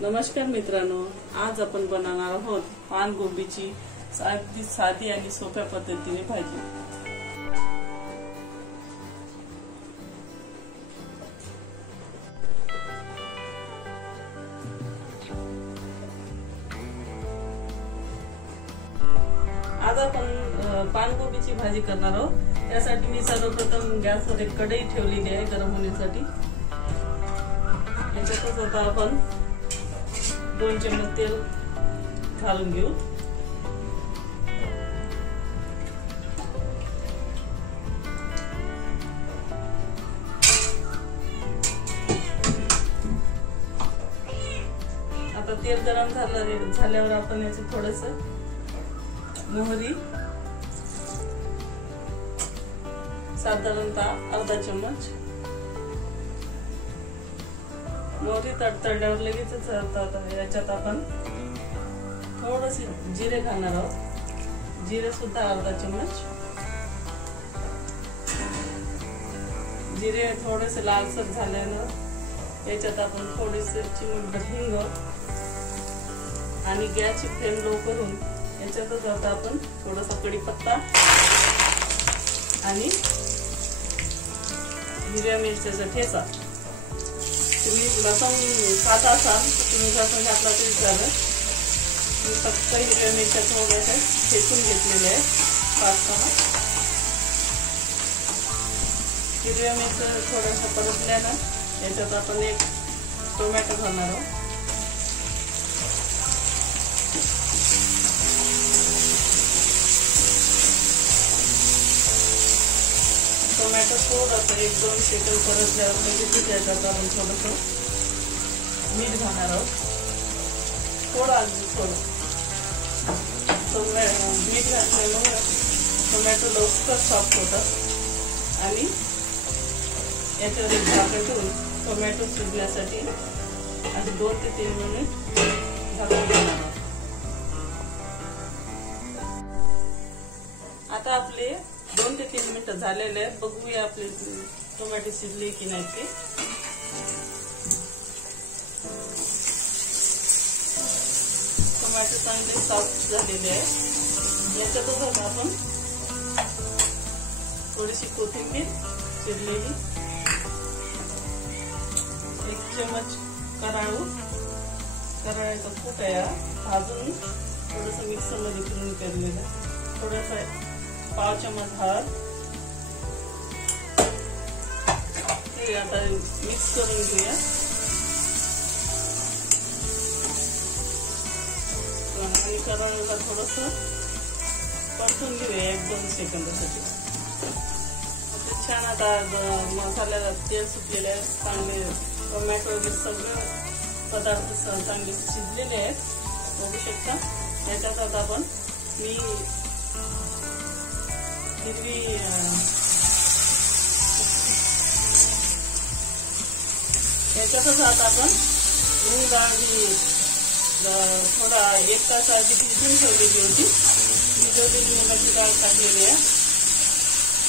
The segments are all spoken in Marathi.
नमस्कार मित्रांनो, आज आपण बनवणार आहोत पानकोबीची साधी आणि सोप्या पद्धतीने भाजी। आज आपण पानकोबीची भाजी करणार आहोत। त्यासाठी मी सर्वप्रथम गॅसवर एक कढई ठेवलेली आहे गरम होण्यासाठी। याच्यातच आता आपण 2 चमच तेल घालून घेऊ। आता तेल गरम झाल्यावर आपण याचे थोडस मोहरी, साधारणतः अर्धा चमच मोहरी तडतडल्यावर लगेच याच्यात आपण थोडेसे जिरे घालणार आहोत। जिरे सुद्धा अर्धा चमच। जिरे थोडेसे लालसर झाल्यावर याच्यात आपण थोडेसे चिमूटभर हिंग आणि गॅसची फ्लेम लो करून याच्यातच आता आपण थोडासा कढीपत्ता आणि हिरव्या मिरच्याचा ठेचा। तुम्ही लसूण खात असाल तर तुम्ही लसूण घातला तरी चालेल। मी फक्त हिरव्या मिरच्या थोड्याशा ठेचून घेतलेल्या आहेत 5-6। हिरव्या मिरच्या थोड्याशा परतल्यानं याच्यात आपण एक टोमॅटो घालणार आहोत। टोमॅटो थोडंसं 1-2 सेकंद परतल्यावर लगेच त्याच्यात आपण थोडंसं मीठ घालणार आहोत। थोडं मीठ घातल्यामुळे टोमॅटो लवकर सॉफ्ट होतात आणि याच्यावर एक झाकण ठेवून टोमॅटो शिजण्यासाठी आणि 2 ते 3 मिनिट झाकून घेणार आहोत। आता आपले 2 ते 3 मिनिट झालेले आहेत। बघूया आपले टोमॅटो शिजले की नाही ते। टोमॅटो चांगले सॉफ्ट झालेले आहे। याच्यातच आपण थोडीशी कोथिंबीर चिरलेली, 1 चमच कराळ्याचा कूट आहे भाजून थोडंसं मिक्सर मध्ये फिरून केलेलं, थोडंसं 1/2 चमच हळद। हे आता मिक्स करून घेऊया आणि करायला थोडंसं परतून घेऊया 1-2 सेकंदासाठी। छान आता मसाल्याला तेल सुटलेले आहे, चांगले टोमॅटो वगैरे सगळे पदार्थ चांगले शिजलेले आहेत, बघू शकता। याच्यात आता आपण याच्यातच आता आपण मूग आणि थोडा 1 तास आधी भिजवून ठेवलेली होती, भिजवलेली मुगाची डाळ टाकलेली आहे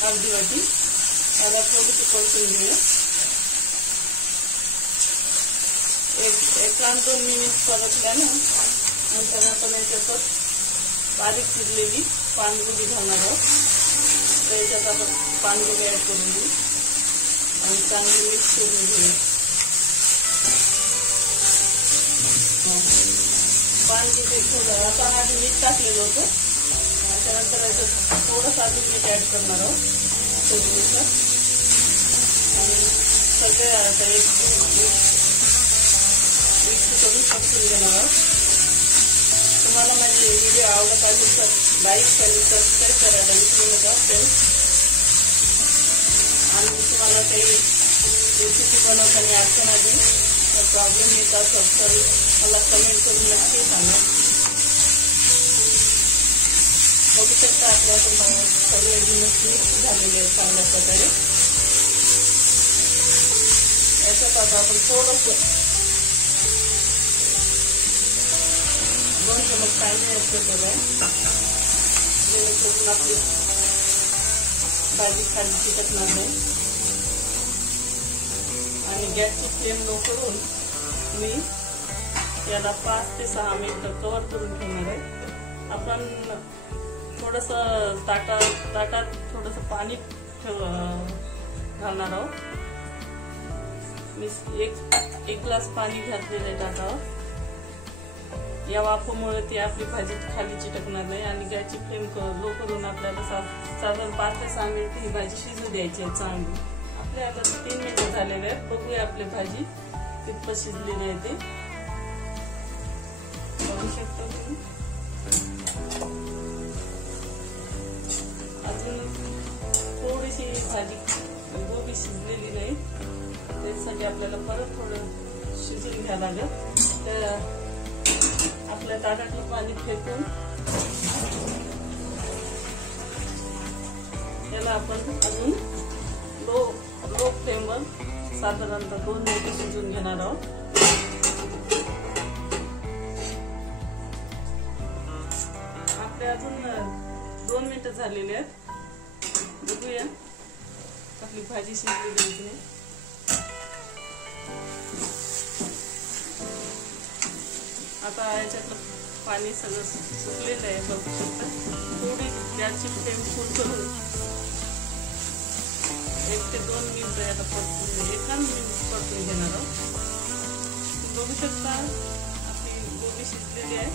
अर्धी वाटी। आता थोडीशी परतून घेऊया, 1-2 मिनिट परतल्यानं नंतर आपण याच्यात बारीक चिरलेली पानकोबी घालणार आहोत। तर याच्यात आपण पानकोबी ऍड करून घेऊ आणि चांगली मिक्स करून घेऊया। पानकोबी थोडं आपण आधी मीठ टाकलेलं होतं, त्यानंतर याच्यात थोडंसं आधी मीठ ऍड करणार आहोत चवीनुसार आणि सगळे आता एक मिक्स करून परतून घेणार आहोत। तुम्हाला माझे व्हिडिओ आवडत असेल तर लाईक आणि सबस्क्राईब करायला विसरू नका फ्रेंड्स। आणि तुम्हाला काही रेसिपी बनवताना अडचण आली तर प्रॉब्लेम येत असेल तर मला कमेंट करून नक्की सांगा। बघू शकता आपल्या सगळे मिक्स झालेले आहेत चांगल्या प्रकारे। याच्यात आता आपण थोडंसं 2 चमच कांदे ऍड केलेले आहे, जेणेकरून आपली भाजी खाली चिकटणार नाही। आणि गॅसची फ्लेम लो करून मी याला 5 ते 6 मिनिटं कव्हर करून ठेवणार आहे. आपण थोडस ताटात थोडस पाणी घालणार आहोत. मी एक ग्लास पाणी घातलेलं आहे ताटावर. या वाफेमुळे ती आपली भाजी खाली चिटकणार नाही आणि गॅसची फ्लेम लो करून आपल्याला साधारण 5 ते 6 मिनिट ही भाजी शिजू द्यायची आहे चांगली. आपल्या आता 3 मिनिटं झालेले आहेत. बघूया आपली भाजी कितपत शिजलेली आहे ते. बघू शकता तुम्ही. अजून थोडीशी भाजी गोबी शिजलेली नाही, त्यासाठी आपल्याला परत थोडं शिजून घ्यावं लागेल. तर आपल्या ताटातलं पाणी फेकून याला आपण अजून लो फ्लेमवर साधारणतः 2 मिनिटं शिजून घेणार आहोत. आपले अजून 2 मिनिटं झालेली आहेत. बघूया आपली भाजी शिजलेली आहे. आता याच्यातलं पाणी सगळं सुकलेलं आहे. बघू शकता. थोडी गॅसची फ्लेम फुल करून 1 ते 2 मिनिट याला परतून 1 मिनिट परतून घेणार आहोत. बघू शकता आपली गोबी शिजलेली आहे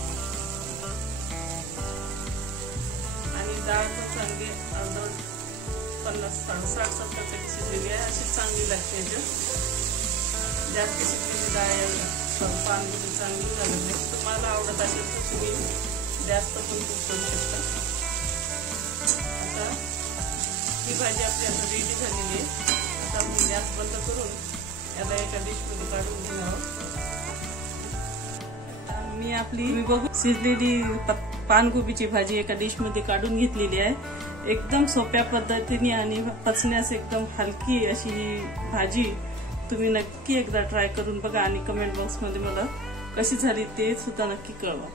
आणि डाळ पण चांगली 50-60-70% शिजलेली आहे. अशी चांगली लागते. याच्यात जास्त शिजलेली डाळ पानगोबी चांगली लागत नाही. तुम्हाला आवडत असेल तर तुम्ही जास्त पण कुक करू शकता. आता ही भाजी आपली आता रेडी झालेली आहे. आता आपण गॅस बंद करून याला एका डिशमध्ये काढून घेणार आहोत. मी आपली बघू शिजलेली पानगोबीची भाजी एका डिशमध्ये काढून घेतलेली आहे. एकदम सोप्या पद्धतीने आणि पचण्यास एकदम हलकी अशी ही भाजी तुम्ही नक्की एकदा ट्राय करून बघा आणि कमेंट बॉक्समध्ये मला कशी झाली ते सुद्धा नक्की कळवा.